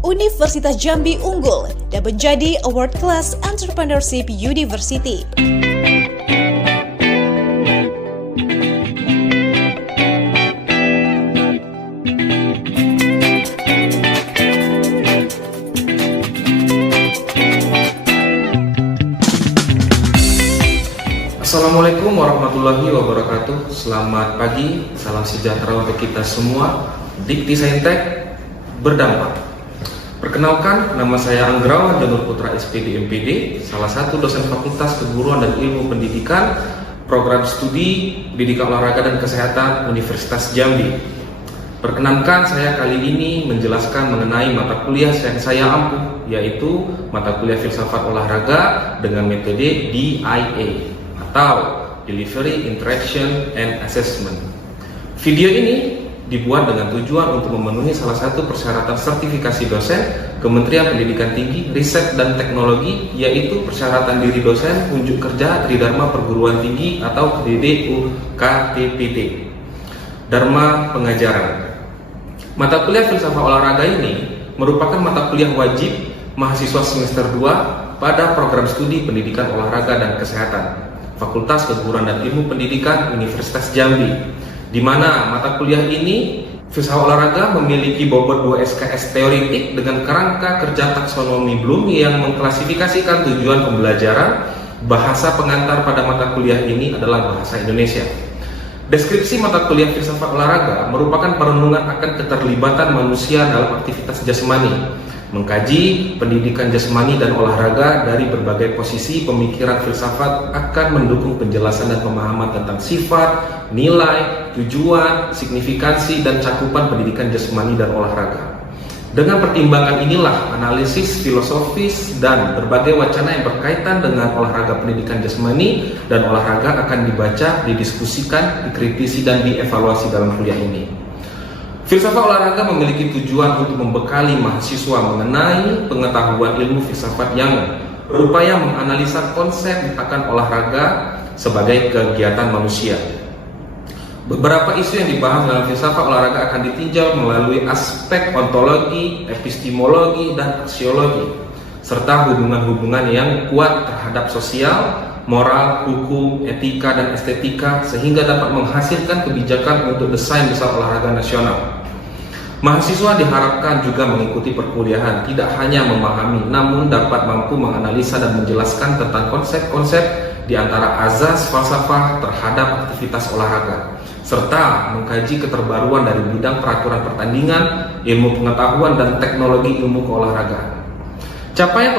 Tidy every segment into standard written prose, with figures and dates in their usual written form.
Universitas Jambi unggul dan menjadi Award Class Entrepreneurship University. Assalamualaikum warahmatullahi wabarakatuh. Selamat pagi, salam sejahtera untuk kita semua. Dikti Saintek berdampak. Perkenalkan, nama saya Anggrawan Janur Putra SPD MPD, salah satu dosen Fakultas Keguruan dan Ilmu Pendidikan, Program Studi Pendidikan Olahraga dan Kesehatan Universitas Jambi. Perkenankan saya kali ini menjelaskan mengenai mata kuliah yang saya ampuh, yaitu mata kuliah Filsafat Olahraga dengan metode DIA atau Delivery, Interaction, and Assessment. Video ini dibuat dengan tujuan untuk memenuhi salah satu persyaratan sertifikasi dosen Kementerian Pendidikan Tinggi, Riset dan Teknologi, yaitu persyaratan diri dosen unjuk kerja Tridharma Perguruan Tinggi atau DUKTPT. Dharma pengajaran. Mata kuliah Filsafat Olahraga ini merupakan mata kuliah wajib mahasiswa semester 2 pada program studi Pendidikan Olahraga dan Kesehatan Fakultas Keguruan dan Ilmu Pendidikan Universitas Jambi, di mana mata kuliah ini Filsafat Olahraga memiliki bobot 2 SKS teoretik dengan kerangka kerja taksonomi Bloom yang mengklasifikasikan tujuan pembelajaran. Bahasa pengantar pada mata kuliah ini adalah bahasa Indonesia. Deskripsi mata kuliah Filsafat Olahraga merupakan perenungan akan keterlibatan manusia dalam aktivitas jasmani, mengkaji pendidikan jasmani dan olahraga dari berbagai posisi pemikiran filsafat akan mendukung penjelasan dan pemahaman tentang sifat, nilai, tujuan, signifikansi, dan cakupan pendidikan jasmani dan olahraga. Dengan pertimbangan inilah analisis filosofis dan berbagai wacana yang berkaitan dengan olahraga pendidikan jasmani dan olahraga akan dibaca, didiskusikan, dikritisi, dan dievaluasi dalam kuliah ini. Filsafat olahraga memiliki tujuan untuk membekali mahasiswa mengenai pengetahuan ilmu filsafat yang berupaya menganalisa konsep akan olahraga sebagai kegiatan manusia. Beberapa isu yang dibahas dalam filsafat olahraga akan ditinjau melalui aspek ontologi, epistemologi, dan aksiologi, serta hubungan-hubungan yang kuat terhadap sosial, moral, hukum, etika, dan estetika sehingga dapat menghasilkan kebijakan untuk desain besar olahraga nasional. Mahasiswa diharapkan juga mengikuti perkuliahan tidak hanya memahami namun dapat mampu menganalisa dan menjelaskan tentang konsep-konsep di antara azas falsafah terhadap aktivitas olahraga, serta mengkaji keterbaruan dari bidang peraturan pertandingan, ilmu pengetahuan, dan teknologi ilmu keolahragaan. Capaian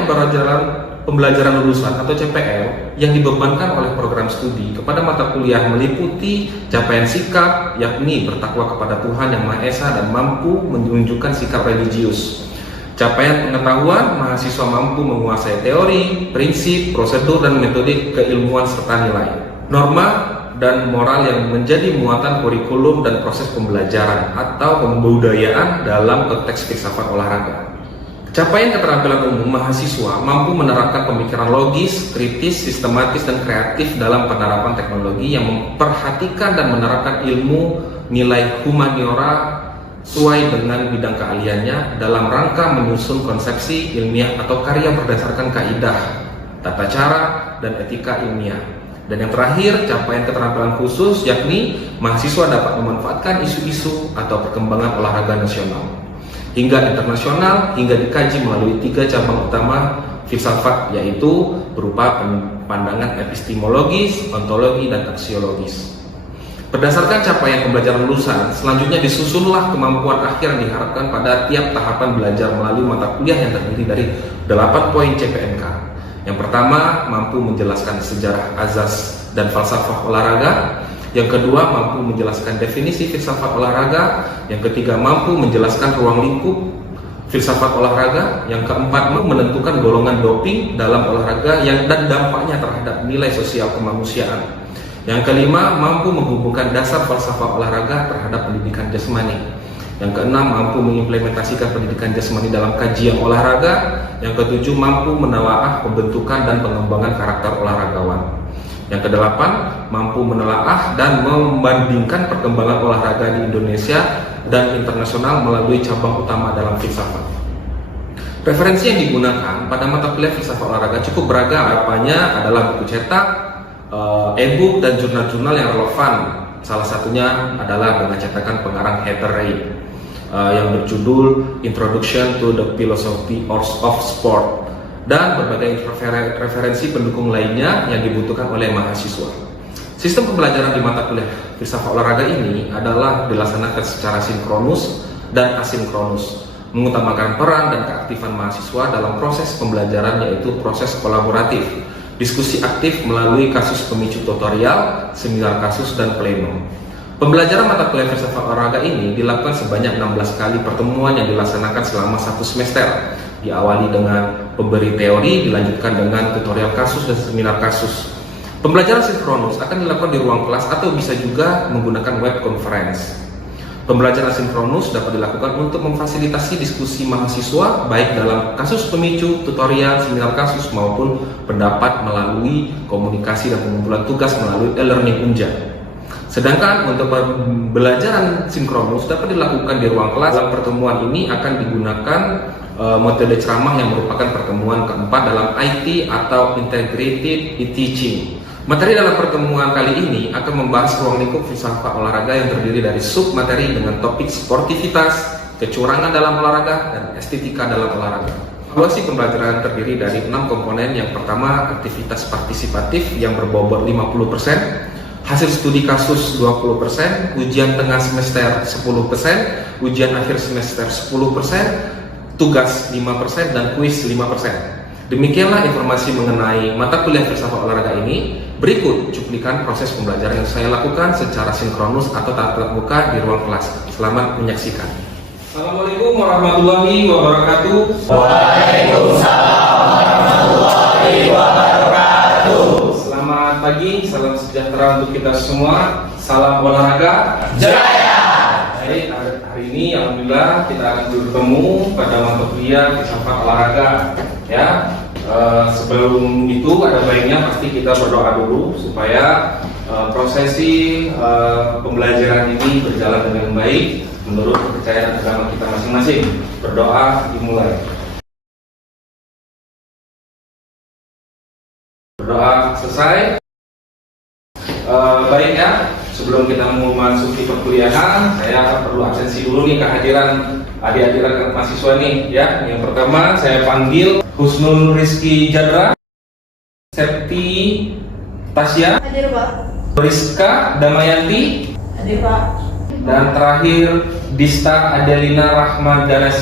pembelajaran lulusan atau CPL yang dibebankan oleh program studi kepada mata kuliah meliputi capaian sikap, yakni bertakwa kepada Tuhan Yang Maha Esa dan mampu menunjukkan sikap religius. Capaian pengetahuan, mahasiswa mampu menguasai teori, prinsip, prosedur, dan metode keilmuan serta nilai, norma, dan moral yang menjadi muatan kurikulum dan proses pembelajaran atau pembudayaan dalam konteks filsafat olahraga. Capaian keterampilan umum mahasiswa mampu menerapkan pemikiran logis, kritis, sistematis, dan kreatif dalam penerapan teknologi yang memperhatikan dan menerapkan ilmu nilai humaniora sesuai dengan bidang keahliannya dalam rangka menyusun konsepsi ilmiah atau karya berdasarkan kaidah, tata cara, dan etika ilmiah. Dan yang terakhir, capaian keterampilan khusus yakni mahasiswa dapat memanfaatkan isu-isu atau perkembangan olahraga nasional hingga internasional hingga dikaji melalui 3 cabang utama filsafat, yaitu berupa pandangan epistemologis, ontologi, dan aksiologis. Berdasarkan capaian pembelajaran lulusan, selanjutnya disusunlah kemampuan akhir yang diharapkan pada tiap tahapan belajar melalui mata kuliah yang terdiri dari 8 poin CPNK. Yang pertama, mampu menjelaskan sejarah azas dan falsafah olahraga. Yang kedua, mampu menjelaskan definisi filsafat olahraga. Yang ketiga, mampu menjelaskan ruang lingkup filsafat olahraga. Yang keempat, menentukan golongan doping dalam olahraga dan dampaknya terhadap nilai sosial kemanusiaan. Yang kelima, mampu menghubungkan dasar falsafah olahraga terhadap pendidikan jasmani. Yang keenam, mampu mengimplementasikan pendidikan jasmani dalam kajian olahraga. Yang ketujuh, mampu menelaah pembentukan dan pengembangan karakter olahragawan. Yang kedelapan, mampu menelaah dan membandingkan perkembangan olahraga di Indonesia dan internasional melalui cabang utama dalam filsafat. Referensi yang digunakan pada mata kuliah filsafat olahraga cukup beragam. Apanya adalah buku cetak, e-book, dan jurnal-jurnal yang relevan. Salah satunya adalah dengan cetakan pengarang Heather Ray yang berjudul Introduction to the Philosophy of Sport, dan berbagai referensi pendukung lainnya yang dibutuhkan oleh mahasiswa. Sistem pembelajaran di mata kuliah filsafat olahraga ini adalah dilaksanakan secara sinkronus dan asinkronus, mengutamakan peran dan keaktifan mahasiswa dalam proses pembelajaran, yaitu proses kolaboratif, diskusi aktif melalui kasus pemicu tutorial, seminar kasus, dan plenum. Pembelajaran mata kuliah filsafat olahraga ini dilakukan sebanyak 16 kali pertemuan yang dilaksanakan selama 1 semester. Diawali dengan pemberi teori, dilanjutkan dengan tutorial kasus dan seminar kasus. Pembelajaran sinkronus akan dilakukan di ruang kelas atau bisa juga menggunakan web conference. Pembelajaran sinkronus dapat dilakukan untuk memfasilitasi diskusi mahasiswa baik dalam kasus pemicu, tutorial, seminar kasus maupun pendapat melalui komunikasi dan pengumpulan tugas melalui e-learning Unja. Sedangkan untuk pembelajaran sinkronus dapat dilakukan di ruang kelas. Dalam pertemuan ini akan digunakan metode ceramah yang merupakan pertemuan keempat dalam IT atau Integrated E-Teaching. Materi dalam pertemuan kali ini akan membahas ruang lingkup filsafat olahraga yang terdiri dari sub-materi dengan topik sportivitas, kecurangan dalam olahraga, dan estetika dalam olahraga. Evaluasi pembelajaran terdiri dari 6 komponen. Yang pertama, aktivitas partisipatif yang berbobot 50%, hasil studi kasus 20%, ujian tengah semester 10%, ujian akhir semester 10%, tugas 5%, dan kuis 5%. Demikianlah informasi mengenai mata kuliah filsafat olahraga ini. Berikut cuplikan proses pembelajaran yang saya lakukan secara sinkronus atau tatap muka di ruang kelas. Selamat menyaksikan. Assalamualaikum warahmatullahi wabarakatuh. Waalaikumsalam warahmatullahi wabarakatuh. Selamat pagi, salam sejahtera untuk kita semua. Salam olahraga Jaya. Jadi hari ini alhamdulillah kita akan bertemu pada mata kuliah filsafat olahraga. Ya, sebelum itu ada baiknya pasti kita berdoa dulu supaya prosesi pembelajaran ini berjalan dengan baik menurut kepercayaan agama kita masing-masing. Berdoa dimulai. Berdoa selesai. Baik ya, sebelum kita memasuki perkuliahan, saya perlu absensi dulu nih kehadiran adik-adik mahasiswa nih ya. Yang pertama saya panggil Husnul Rizky Jadra, Septi Tasya, Hadir Pak. Rizka Damayanti, Hadir Pak. dan terakhir Dista Adelina Rahmadanis.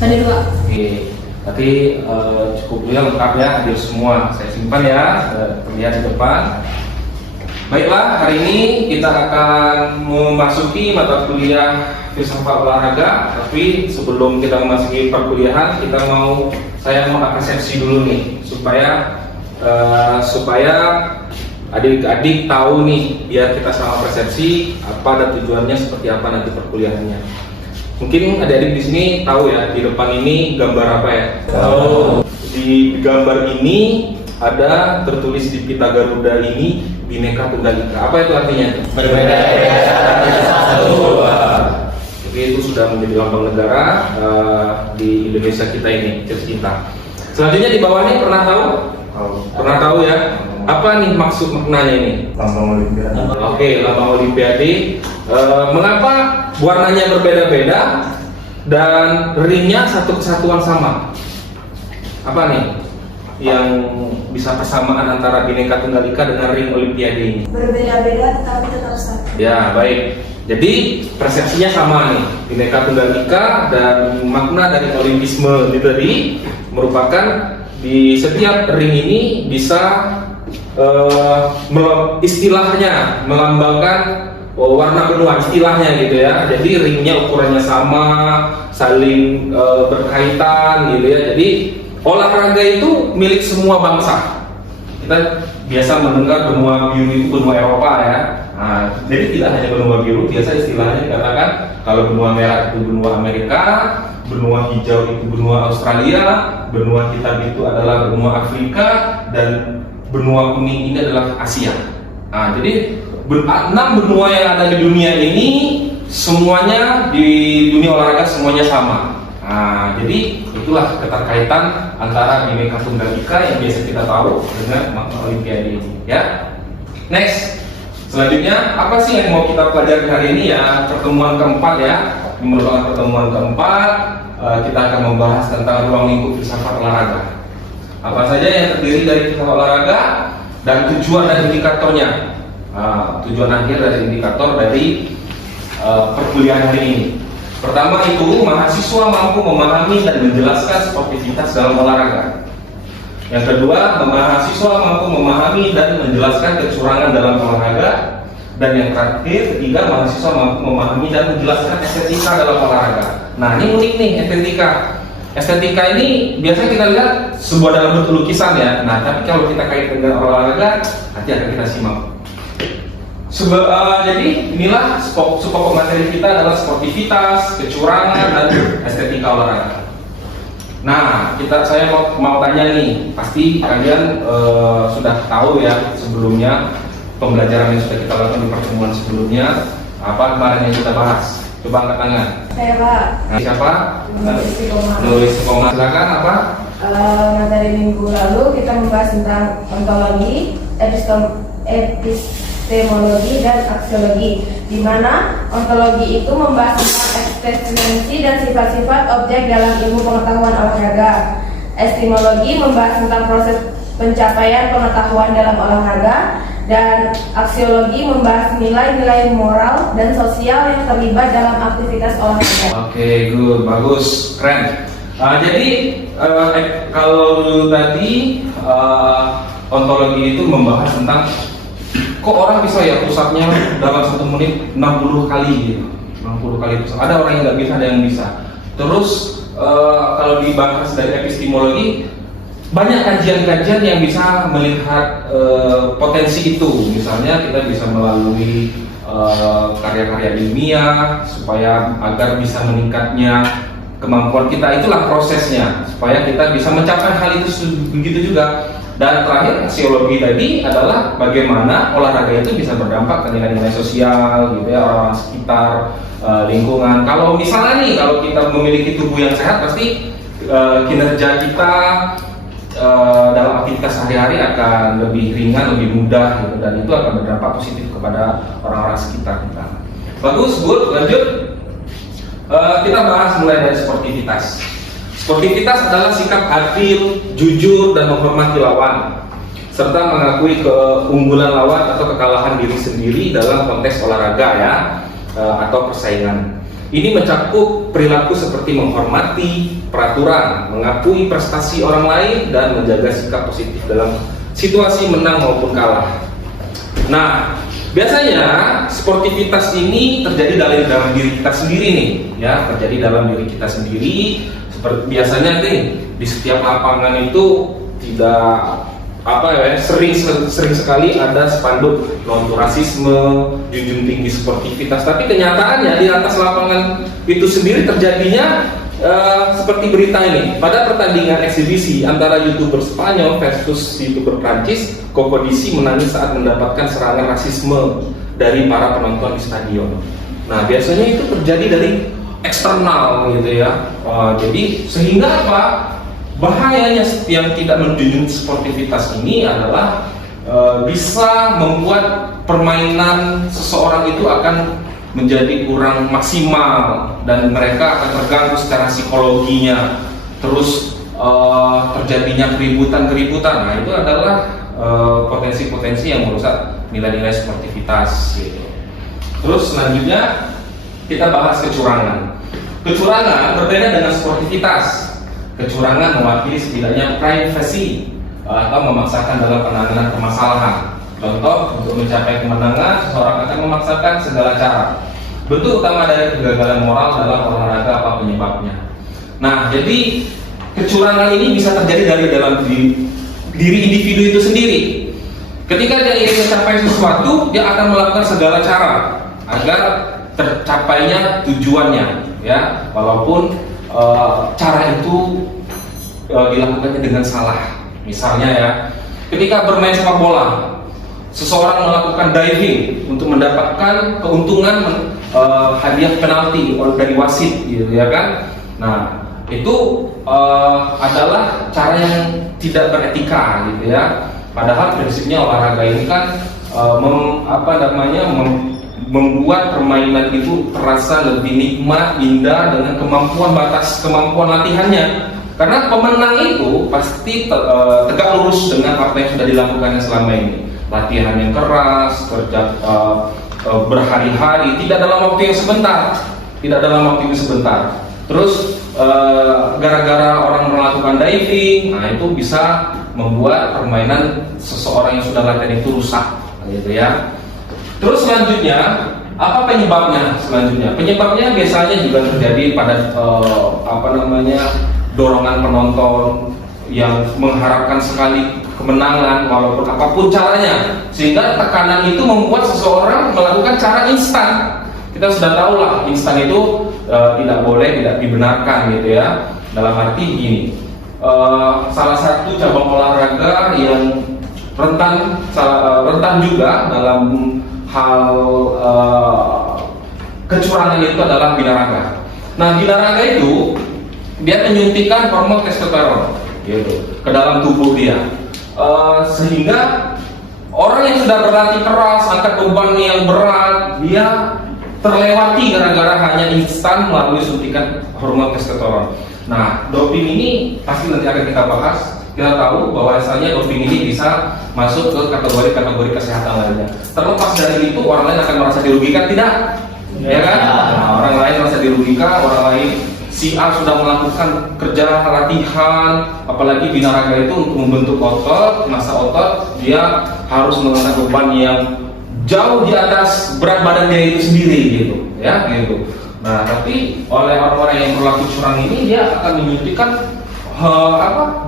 Hadir Pak. Oke, berarti cukup ya, lengkap ya, hadir semua. Saya simpan ya, terlihat di depan. Baiklah, hari ini kita akan memasuki mata kuliah filsafat olahraga. Tapi sebelum kita memasuki perkuliahan, saya mau persepsi dulu nih supaya adik-adik tahu nih, biar kita sama persepsi apa dan tujuannya seperti apa nanti perkuliahannya. Mungkin adik-adik di sini tahu ya, di depan ini gambar apa ya? Tahu. Di gambar ini ada tertulis di pita Garuda ini Bhinneka Tunggal Ika. Apa itu artinya? Berbeda-beda tapi satu. Jadi itu sudah menjadi lambang negara di Indonesia kita ini, tercinta. Selanjutnya di bawah ini pernah tahu? Pernah tahu ya? Apa nih maksud maknanya ini? Lambang Olimpiade. Oke, lambang Olimpiade. Mengapa warnanya berbeda-beda dan ringnya satu kesatuan sama? Apa nih yang bisa persamaan antara Bhinneka Tunggal Ika dengan ring Olimpiade ini? Berbeda-beda tetapi tetap satu. Ya, baik. Jadi persepsinya sama nih, Bhinneka Tunggal Ika, dan makna dari Olimpisme itu tadi merupakan di setiap ring ini bisa istilahnya melambangkan warna benua, istilahnya gitu ya. Jadi ringnya ukurannya sama, saling berkaitan gitu ya. Jadi olahraga itu milik semua bangsa. Kita biasa mendengar benua biru itu benua Eropa ya. Nah, jadi tidak hanya benua biru, biasa istilahnya dikatakan kalau benua merah itu benua Amerika, benua hijau itu benua Australia, benua hitam itu adalah benua Afrika, dan benua kuning ini adalah Asia. Nah, jadi 6 benua yang ada di dunia ini semuanya, di dunia olahraga semuanya sama. Nah, jadi itulah keterkaitan antara Bhinneka Tunggal Ika yang biasa kita tahu dengan makna Olimpiade ini, ya. Next, selanjutnya apa sih yang mau kita pelajari hari ini ya? Pertemuan keempat ya. Ini merupakan pertemuan keempat. Kita akan membahas tentang ruang lingkup filsafat olahraga. Apa saja yang terdiri dari filsafat olahraga dan tujuan dan indikatornya. Tujuan akhir dari indikator dari perkuliahan hari ini. Pertama itu, mahasiswa mampu memahami dan menjelaskan sportivitas dalam olahraga. Yang kedua, mahasiswa mampu memahami dan menjelaskan kecurangan dalam olahraga. Dan yang terakhir, ketiga, mahasiswa mampu memahami dan menjelaskan estetika dalam olahraga. Nah, ini unik nih, estetika. Estetika ini biasanya kita lihat sebuah dalam bentuk lukisan ya. Nah, tapi kalau kita kaitkan dengan olahraga, nanti akan kita simak. Jadi inilah pokok materi kita adalah sportivitas, kecurangan, dan estetika olahraga. Nah, saya mau tanya nih, pasti kalian sudah tahu ya sebelumnya pembelajaran yang sudah kita lakukan di pertemuan sebelumnya. Apa kemarin yang kita bahas? Coba angkat tangan. Saya Pak. Nah, siapa? Nulis Istiqomah. Nulis Istiqomah. Silakan apa? Materi minggu lalu kita membahas tentang ontologi, epistemologi, dan aksiologi, di mana ontologi itu membahas tentang eksistensi dan sifat-sifat objek dalam ilmu pengetahuan olahraga. Epistemologi membahas tentang proses pencapaian pengetahuan dalam olahraga, dan aksiologi membahas nilai-nilai moral dan sosial yang terlibat dalam aktivitas olahraga. Oke, good, bagus, keren. Jadi kalau dulu tadi ontologi itu membahas tentang kok orang bisa ya pusatnya dalam 1 menit 60 kali gitu. 60 kali pusat. Ada orang yang nggak bisa, ada yang bisa. Terus kalau dibahas dari epistemologi, banyak kajian-kajian yang bisa melihat potensi itu. Misalnya kita bisa melalui karya-karya ilmiah supaya agar bisa meningkatnya kemampuan kita. Itulah prosesnya supaya kita bisa mencapai hal itu begitu juga. Dan terakhir, aksiologi tadi adalah bagaimana olahraga itu bisa berdampak ke nilai-nilai sosial gitu ya, orang sekitar, lingkungan. Kalau misalnya nih, kalau kita memiliki tubuh yang sehat, pasti kinerja kita dalam aktivitas sehari-hari akan lebih ringan, lebih mudah gitu, dan itu akan berdampak positif kepada orang-orang sekitar kita. Bagus, good, lanjut. Kita bahas mulai dari sportivitas. Sportivitas adalah sikap adil, jujur, dan menghormati lawan, serta mengakui keunggulan lawan atau kekalahan diri sendiri dalam konteks olahraga ya, atau persaingan. Ini mencakup perilaku seperti menghormati peraturan, mengakui prestasi orang lain, dan menjaga sikap positif dalam situasi menang maupun kalah. Nah, biasanya sportivitas ini terjadi dalam diri kita sendiri nih, ya, terjadi dalam diri kita sendiri. Seperti biasanya nih di setiap lapangan itu tidak sering sekali ada spanduk non rasisme, junjung tinggi sportivitas. Tapi kenyataannya di atas lapangan itu sendiri terjadinya seperti berita ini. Pada pertandingan eksibisi antara YouTuber Spanyol versus YouTuber Prancis, Cokodisi menangis saat mendapatkan serangan rasisme dari para penonton di stadion. Nah, biasanya itu terjadi dari eksternal gitu ya. Jadi sehingga apa? Bahayanya yang tidak menjunjung sportivitas ini adalah bisa membuat permainan seseorang itu akan menjadi kurang maksimal dan mereka akan terganggu secara psikologinya. Terus terjadinya keributan. Nah, itu adalah potensi-potensi yang merusak nilai-nilai sportivitas gitu. Terus selanjutnya kita bahas kecurangan. Kecurangan berbeda dengan sportivitas. Kecurangan mewakili setidaknya privacy atau memaksakan dalam penanganan permasalahan. Contoh, untuk mencapai kemenangan, seseorang akan memaksakan segala cara. Bentuk utama dari kegagalan moral dalam olahraga apa penyebabnya. Nah, jadi kecurangan ini bisa terjadi dari dalam diri individu itu sendiri. Ketika dia ingin mencapai sesuatu, dia akan melakukan segala cara agar tercapainya tujuannya, ya, walaupun cara itu dilakukannya dengan salah. Misalnya ya, ketika bermain sepak bola, seseorang melakukan diving untuk mendapatkan keuntungan hadiah penalti dari wasit, gitu ya kan. Nah, itu adalah cara yang tidak beretika gitu ya. Padahal prinsipnya olahraga ini kan membuat permainan itu terasa lebih nikmat, indah dengan kemampuan latihannya. Karena pemenang itu pasti tegak lurus dengan apa yang sudah dilakukannya selama ini. Latihan yang keras, kerja berhari-hari, tidak dalam waktu yang sebentar. Terus gara-gara orang melakukan diving, nah itu bisa membuat permainan seseorang yang sudah latihan itu rusak, gitu ya. Terus selanjutnya, apa penyebabnya? Penyebabnya biasanya juga terjadi pada dorongan penonton yang mengharapkan sekali kemenangan walaupun apapun caranya, sehingga tekanan itu membuat seseorang melakukan cara instan. Kita sudah tahu lah, instan itu tidak dibenarkan gitu ya. Dalam arti gini, salah satu cabang olahraga yang rentan juga dalam hal kecurangan itu adalah binaraga. Nah, binaraga itu dia menyuntikkan hormon testosteron gitu ke dalam tubuh dia, sehingga orang yang sudah berlatih keras, angkat beban yang berat, dia terlewati gara-gara hanya instan melalui suntikan hormon testosteron. Nah, doping ini pasti nanti akan kita bahas. Kita tahu bahwasanya doping ini bisa masuk ke kategori kesehatan lainnya. Terlepas dari itu, orang lain akan merasa dirugikan, tidak? Ya kan? Nah, orang lain merasa dirugikan, orang lain si A sudah melakukan kerja latihan, apalagi binaraga itu untuk membentuk otot, massa otot, dia harus mengangkat beban yang jauh di atas berat badan dia itu sendiri gitu, ya gitu. Nah, tapi oleh orang-orang yang berlaku curang ini, dia akan menyuntikkan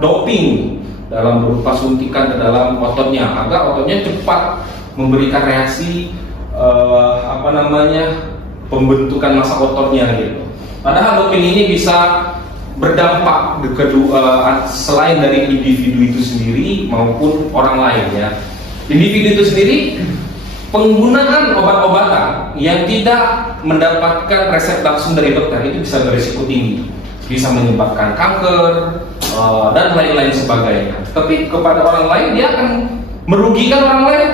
doping dalam berupa suntikan ke dalam ototnya agar ototnya cepat memberikan reaksi pembentukan massa ototnya gitu. Padahal doping ini bisa berdampak selain dari individu itu sendiri maupun orang lain ya. Individu itu sendiri, penggunaan obat-obatan yang tidak mendapatkan resep langsung dari dokter itu bisa berisiko tinggi, bisa menyebabkan kanker dan lain-lain sebagainya. Tapi kepada orang lain dia akan merugikan orang lain.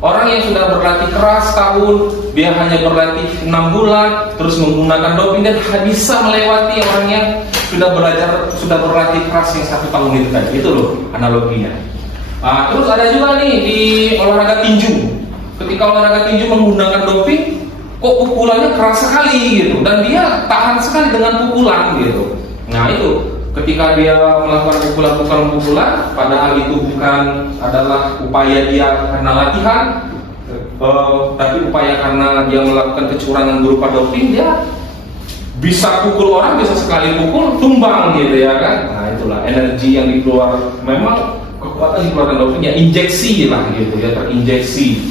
Orang yang sudah berlatih keras tahun, dia hanya berlatih 6 bulan, terus menggunakan doping dan bisa melewati orang yang sudah berlatih keras yang 1 tahun itu tadi. Itu loh analoginya. Terus ada juga nih di olahraga tinju. Ketika olahraga tinju menggunakan doping, kok pukulannya keras sekali gitu, dan dia tahan sekali dengan pukulan gitu. Nah itu, ketika dia melakukan pukulan, padahal itu bukan adalah upaya dia karena latihan, tapi upaya karena dia melakukan kecurangan berupa doping, dia bisa pukul orang, bisa sekali pukul tumbang gitu ya kan. Nah itulah energi yang dikeluarkan, memang kekuatan dikeluarkan doping ya, injeksi lah gitu ya, terinjeksi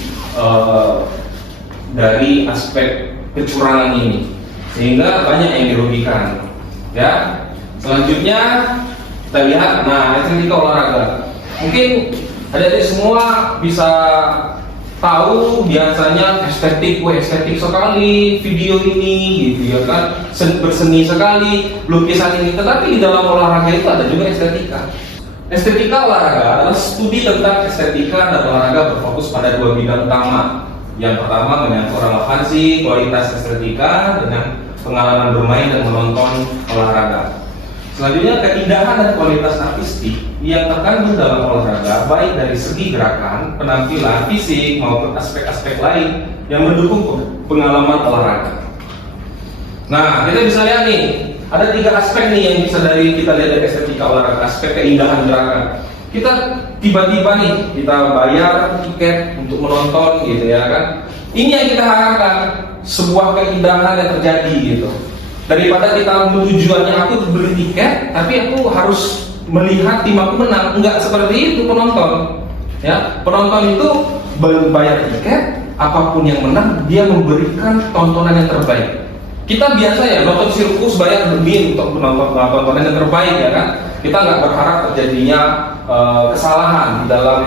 dari aspek kecurangan ini, sehingga banyak yang dirugikan ya. Selanjutnya kita lihat, nah estetika olahraga. Mungkin adik-adik semua bisa tahu biasanya estetik sekali video ini gitu ya kan, berseni sekali lukisan ini. Tetapi di dalam olahraga itu ada juga estetika. Estetika olahraga adalah studi tentang estetika dan olahraga berfokus pada 2 bidang utama. Yang pertama menyangkut relevansi kualitas estetika dengan pengalaman bermain dan menonton olahraga. Selanjutnya, keindahan dan kualitas artistik yang terkandung dalam olahraga, baik dari segi gerakan, penampilan, fisik maupun aspek-aspek lain yang mendukung pengalaman olahraga. Nah, kita bisa lihat nih, ada 3 aspek nih yang bisa kita lihat dari estetika olahraga. Aspek keindahan gerakan. Kita tiba-tiba nih, kita bayar tiket untuk menonton gitu ya kan. Ini yang kita harapkan, sebuah keindahan yang terjadi gitu. Daripada kita tujuannya aku beli tiket, tapi aku harus melihat tim aku menang. Enggak seperti itu penonton. Ya, penonton itu bayar tiket, apapun yang menang, dia memberikan tontonan yang terbaik. Kita biasa ya nonton sirkus bayar lebih untuk menonton tontonan yang terbaik ya kan. Kita nggak berharap terjadinya kesalahan di dalam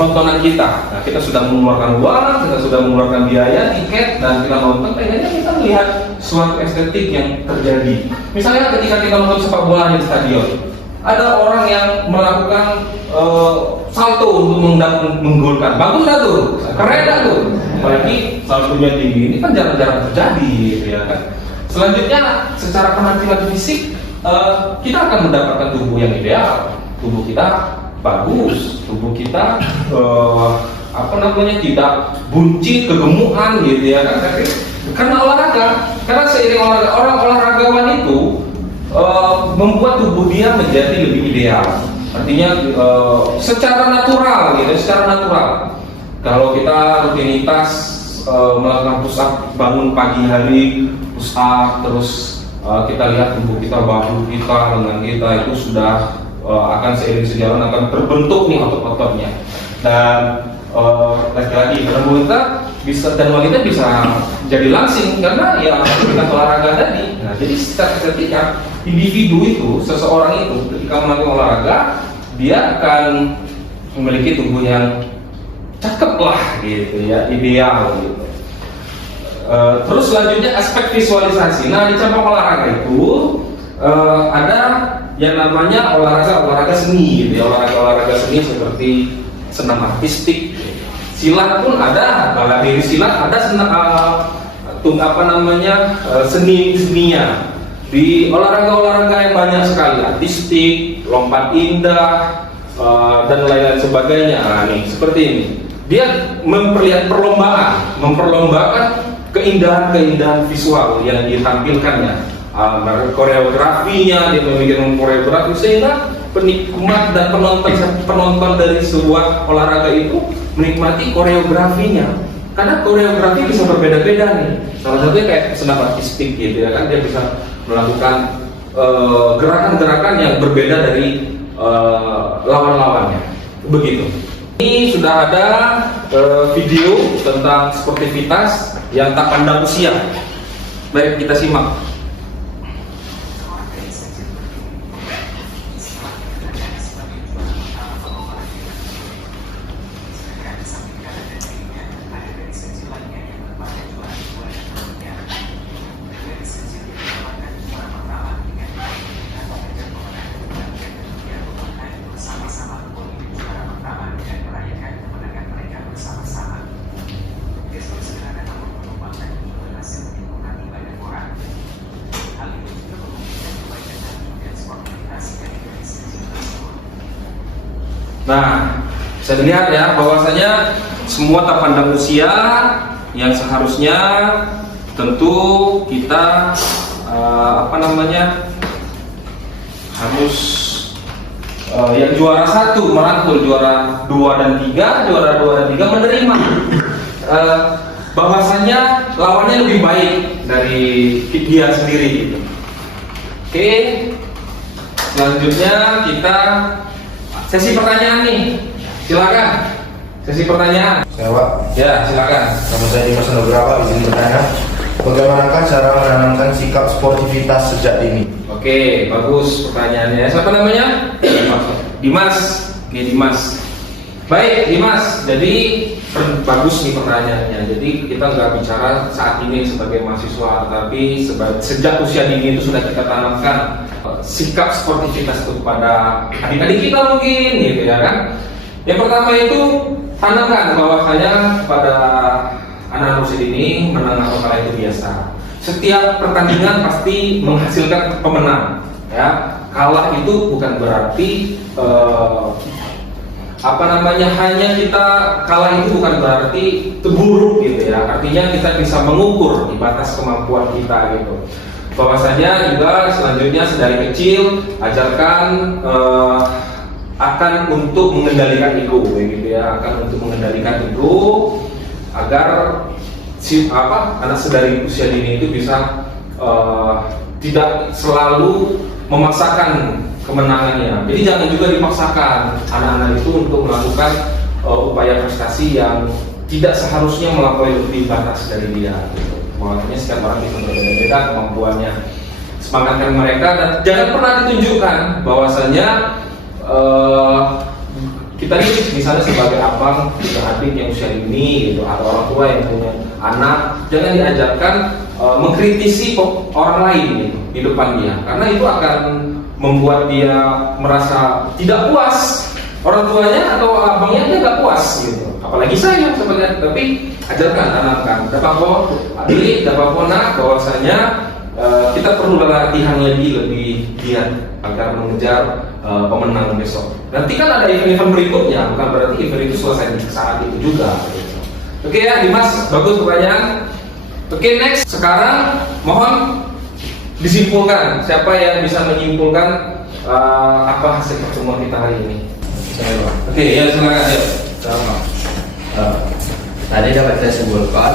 tontonan kita. Nah, kita sudah mengeluarkan uang, kita sudah mengeluarkan biaya tiket, dan kita nonton, pengennya kita melihat suatu estetik yang terjadi. Misalnya ketika kita nonton sepak bola di stadion, ada orang yang melakukan salto untuk menggolkan. Bagus dah tuh, keren dah tuh. Apalagi saltonya tinggi, ini kan jarang-jarang terjadi, gitu ya kan. Selanjutnya, secara penampilan fisik, kita akan mendapatkan tubuh yang ideal. Tubuh kita bagus, tubuh kita tidak buncit, kegemukan, gitu ya kan. Karena olahraga, karena seiring olahraga, orang olahragawan itu membuat tubuh dia menjadi lebih ideal. Artinya secara natural gitu, secara natural. Kalau kita rutinitas melakukan push up bangun pagi hari, push up terus kita lihat tubuh kita, bahu kita, lengan kita itu sudah akan seiring sejalan akan terbentuk nih otot-ototnya. Dan laki-laki dan wanita bisa jadi langsing karena ya kita olahraga tadi. Nah, jadi ketika individu itu, seseorang itu ketika melakukan olahraga, dia akan memiliki tubuh yang cakep lah gitu ya, ideal gitu. Terus selanjutnya aspek visualisasi. Nah, di cabang olahraga itu ada yang namanya olahraga seni gitu ya, olahraga seni seperti senam artistik, silat pun ada, bela diri silat ada seni-seninya. Di olahraga yang banyak sekali, artistik, lompat indah, dan lain-lain sebagainya. Nah, nih seperti ini. Dia memperlombakan keindahan visual yang ditampilkannya. Koreografinya, dia memikirkan koreografi sehingga penikmat dan penonton dari sebuah olahraga itu menikmati koreografinya. Karena koreografi bisa berbeda-beda nih. Salah satunya kayak senam artistik gitu ya kan, dia bisa melakukan gerakan-gerakan yang berbeda dari lawan-lawannya. Begitu. Ini sudah ada video tentang sportivitas yang tak pandang usia. Baik, kita simak. Nah, bisa dilihat ya bahwasanya semua tak pandang usia, yang seharusnya tentu kita harus yang juara 1 merangkul, juara 2 dan 3 menerima bahwasanya lawannya lebih baik dari dia sendiri gitu. Oke, selanjutnya kita sesi pertanyaan nih, silakan. Sesi pertanyaan. Saya Pak. Ya, silakan. Nama saya Dimas Nugraha, izin bertanya. Bagaimanakah cara menanamkan sikap sportivitas sejak dini? Oke, bagus pertanyaannya. Siapa namanya? Dimas. Oke, Dimas. Baik, Dimas. Jadi bagus nih pertanyaannya. Jadi kita nggak bicara saat ini sebagai mahasiswa, tapi sejak usia dini itu sudah kita tanamkan sikap sportivitas itu kepada adik-adik kita mungkin, gitu ya kan. Yang pertama itu tanamkan bahwasanya pada anak usia dini menang atau kalah itu biasa. Setiap pertandingan pasti menghasilkan pemenang, ya. Kalah itu bukan berarti hanya kita kalah itu bukan berarti terburuk gitu ya. Artinya kita bisa mengukur di batas kemampuan kita gitu. Bahwasanya juga selanjutnya sedari kecil ajarkan akan untuk mengendalikan ego gitu ya, akan untuk mengendalikan ego agar anak sedari usia dini itu bisa tidak selalu memaksakan kemenangannya. Jadi jangan juga dipaksakan anak-anak itu untuk melakukan upaya prestasi yang tidak seharusnya melampaui lebih batas dari dia gitu. Makanya setiap orang bisa berbeda-beda kemampuannya. Semangatkan mereka dan jangan pernah ditunjukkan bahwasanya kita ini misalnya sebagai abang, adik yang usia dini gitu, atau orang tua yang punya anak, jangan diajarkan mengkritisi orang lain gitu, di depan dia, karena itu akan membuat dia merasa tidak puas. Orang tuanya atau abangnya dia nggak puas gitu, apalagi saya sebenarnya. Tapi ajarkan anak-anak, dapat adik, dapat nak, bahwasanya kita perlu latihan lebih giat agar mengejar pemenang besok. Nanti kan ada event-event berikutnya, bukan berarti event itu selesai di saat itu juga gitu. Oke ya Dimas, bagus pertanyaan. Oke, next. Sekarang mohon disimpulkan, siapa yang bisa menyimpulkan apa hasil pertemuan kita hari ini? Oke, ya silakan ya. Sama. Tadi dapat saya simpulkan,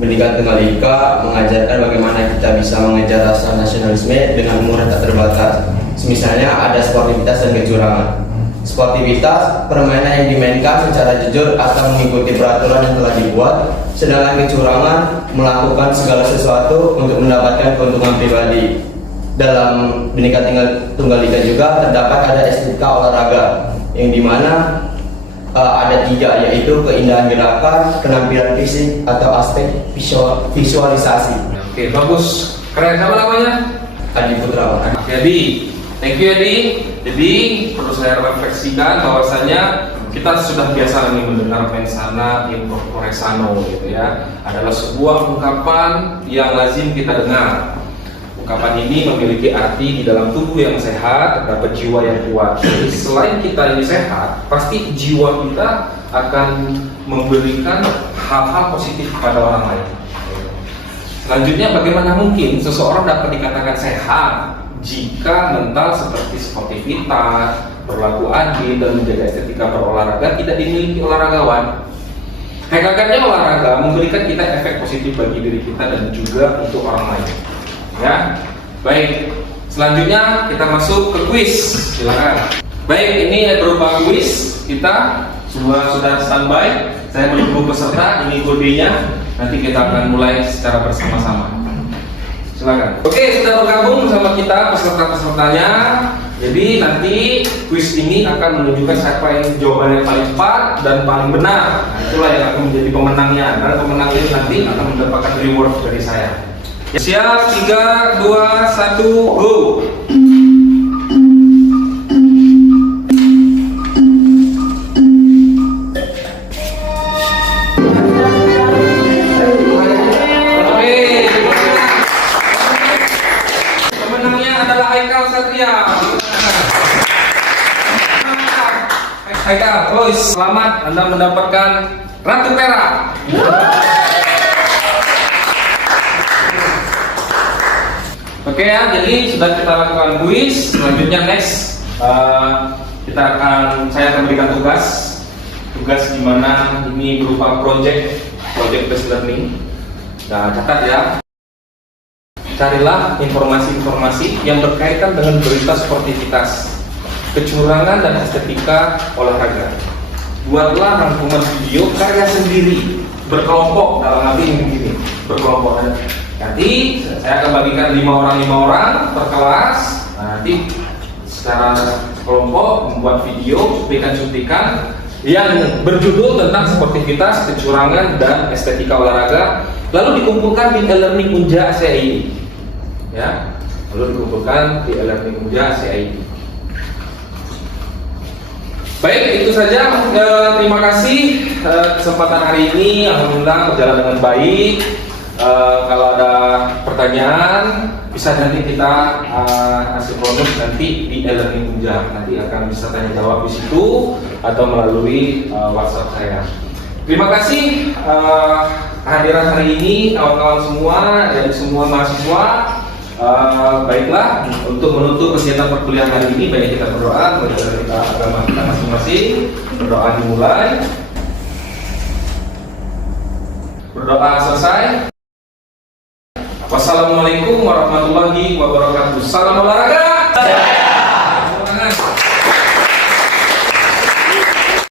Pendidikan Tunggal Ika mengajarkan bagaimana kita bisa mengejar rasa nasionalisme dengan umur tak terbatas. Misalnya ada sportivitas dan kecurangan. Sportivitas, permainan yang dimainkan secara jujur atau mengikuti peraturan yang telah dibuat. Sedangkan kecurangan, melakukan segala sesuatu untuk mendapatkan keuntungan pribadi. Dalam Pendidikan Tunggal Ika juga terdapat ada estetika olahraga, yang dimana ada 3, yaitu keindahan gerakan, penampilan fisik, atau aspek visualisasi. Oke, bagus, keren. Siapa namanya? Adi Putra. Adi, thank you Adi. Jadi perlu saya refleksikan bahwasanya kita sudah biasa nih mendengar mensana in corpore sano gitu ya, adalah sebuah ungkapan yang lazim kita dengar. Ungkapan ini memiliki arti di dalam tubuh yang sehat, terdapat jiwa yang kuat. Jadi selain kita ini sehat, pasti jiwa kita akan memberikan hal-hal positif kepada orang lain. Selanjutnya, bagaimana mungkin seseorang dapat dikatakan sehat jika mental seperti sportivitas, berlaku adil, dan menjaga estetika berolahraga tidak dimiliki olahragawan? Hakikatnya olahraga memberikan kita efek positif bagi diri kita dan juga untuk orang lain. Ya, baik. Selanjutnya kita masuk ke kuis. Silakan. Baik, ini berupa kuis. Kita semua sudah standby. Saya menunggu peserta. Ini kodenya. Nanti kita akan mulai secara bersama-sama. Silakan. Oke, sudah bergabung bersama kita peserta-pesertanya. Jadi nanti kuis ini akan menunjukkan siapa yang jawabannya paling cepat dan paling benar. Nah, itulah yang akan menjadi pemenangnya. Dan pemenang ini nanti akan mendapatkan reward dari saya. Siap, 3, 2, 1, go. Pemenangnya adalah Haikal Satria. Haikal, terus selamat, Anda mendapatkan Ratu Perak. Oke ya, jadi sudah kita lakukan kuis. Selanjutnya next, saya akan berikan tugas di mana ini berupa project based learning. Nah, catat ya. Carilah informasi-informasi yang berkaitan dengan berita sportivitas, kecurangan dan estetika olahraga. Buatlah rangkuman video karya sendiri, berkelompok, dalam arti ini berkelompok. Nanti saya akan bagikan 5 orang per kelas. Nah, nanti secara kelompok membuat video cuplikan yang berjudul tentang sportivitas, kecurangan, dan estetika olahraga. Lalu dikumpulkan di e-learning Unja ACID. Ya, lalu dikumpulkan di e-learning Unja ACID. Baik, itu saja. Terima kasih kesempatan hari ini. Alhamdulillah berjalan dengan baik. Kalau ada pertanyaan bisa nanti kita kasih bonus nanti di e-learning Unja. Nanti akan bisa tanya jawab di situ atau melalui WhatsApp saya. Terima kasih kehadiran hari ini kawan-kawan semua dan semua mahasiswa. Baiklah, untuk menutup kegiatan perkuliahan hari ini, banyak kita berdoa bagi kita agama kita masing-masing. Berdoa dimulai, berdoa selesai. Wassalamualaikum warahmatullahi wabarakatuh. Salam olahraga.